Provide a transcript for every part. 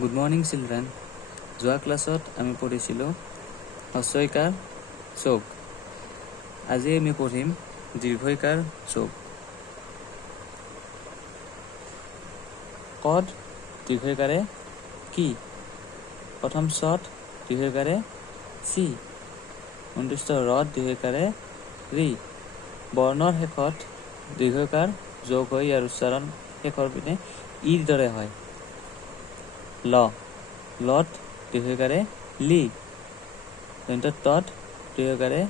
Good morning children. যোৱা ক্লাছত আমি পঢ়িছিলোঁ হ্ৰস্বইকাৰ চৌক। আজি আমি পঢ়িম দীৰ্ঘইকাৰ চৌক। কত দীৰ্ঘইকাৰে কি? প্ৰথম চত দীৰ্ঘইকাৰে চি। উন্দিষ্ট ৰদ দীৰ্ঘইকাৰে ৰি। বৰ্ণৰ শেষত দীৰ্ঘইকাৰ যোগ হৈ ইয়াৰ উচ্চাৰণ শেষৰ পিনে ইৰ দৰে হয়। লত দীৰ্ঘইকাৰে লি। তত দীৰ্ঘইকাৰে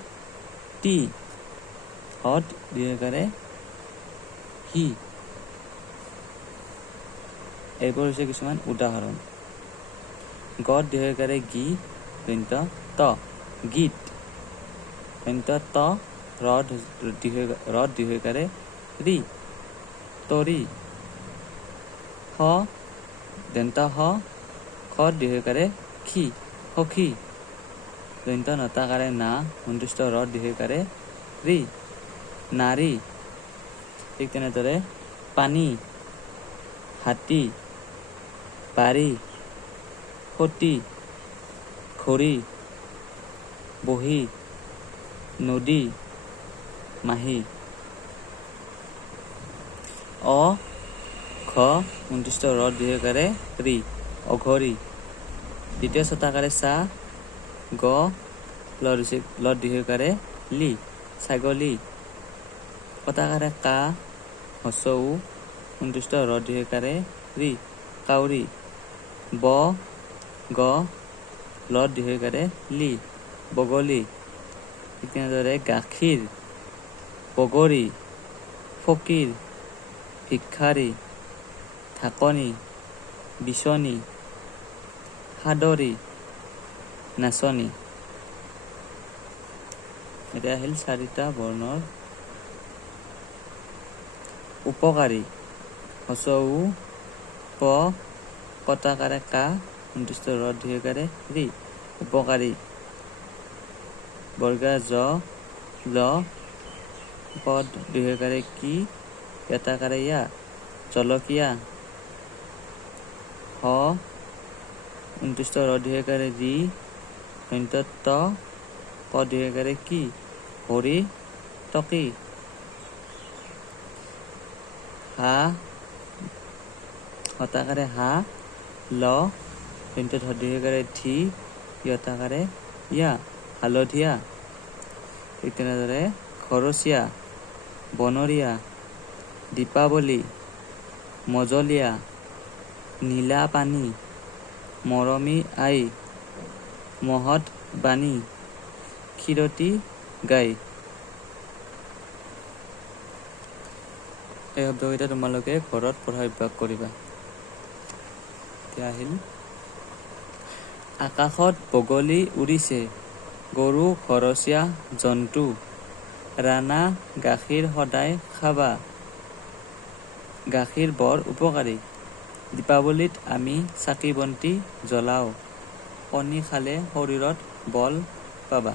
টি। হত দীৰ্ঘইকাৰে হি। এইবোৰ হৈছে কিছুমান উদাহৰণ। গত দীৰ্ঘইকাৰে গি। ত গীত। ত ৰদ দীৰ্ঘইকাৰে ৰি। তৰি। হ খত দীৰ্ঘইকাৰে খি। সখী। নতাকাৰে না। উন্দিষ্ট ৰদ দীৰ্ঘইকাৰে ৰি। নাৰী। ঠিক তেনেদৰে পানী, হাতী, বাৰী, সতী, ঘড়ী, বহী, নদী, মাহী। ঘ উন্দিষ্ট ৰদ দীৰ্ঘইকাৰে ৰি। অঘৰী। দ্বিতীয় ছটাকাৰে চা। গ লত দীৰ্ঘইকাৰে লি। ছাগলী। কটাকাৰে কা। উ উন্দিষ্ট ৰদ দীৰ্ঘইকাৰে ৰি। কাউৰী। গ লত দীৰ্ঘইকাৰে লি। বগলী। ঠিক তেনেদৰে গাখীৰ, বগৰী, ফকীৰ, ভিক্ষাৰী, ঢাকনি, বিচনী, সাদৰী, নাচনী। এতিয়া আহিল চাৰিটা বৰ্ণৰ উপকাৰী। উ প কটাকাৰে কা। উন্দিষ্ট ৰদ দীৰ্ঘইকাৰে ৰি। উপকাৰী। জ ল পদ দীৰ্ঘইকাৰে কি। যতাকাৰে ইয়া। জলকীয়া। হ উন্দিষ্ট ৰদ দীৰ্ঘইকাৰে ৰি। ত পদ দীৰ্ঘইকাৰে কি। হৰি টকি। হা হতাকাৰে হা। ল দীৰ্ঘইকাৰে ধি। যতাকাৰে ইয়া। হালধীয়া। ঠিক তেনেদৰে ঘৰচীয়া, বনৰীয়া, দীপাৱলী, মজলীয়া, নীলা পানী, মৰমী আই, মহৎ বাণী, ক্ষীৰতী গাই। এই শব্দকেইটা তোমালোকে ঘৰত পঢ়া অভ্যাস কৰিবা। এতিয়া আহিল আকাশত বগলী উৰিছে। গৰু ঘৰচীয়া জন্তু। ৰাণা গাখীৰ সদায় খাবা। গাখীৰ বৰ উপকাৰী। দীপাৱলীত আমি চাকি বন্তি জ্বলাওঁ। কণী খালে শৰীৰত বল পাবা।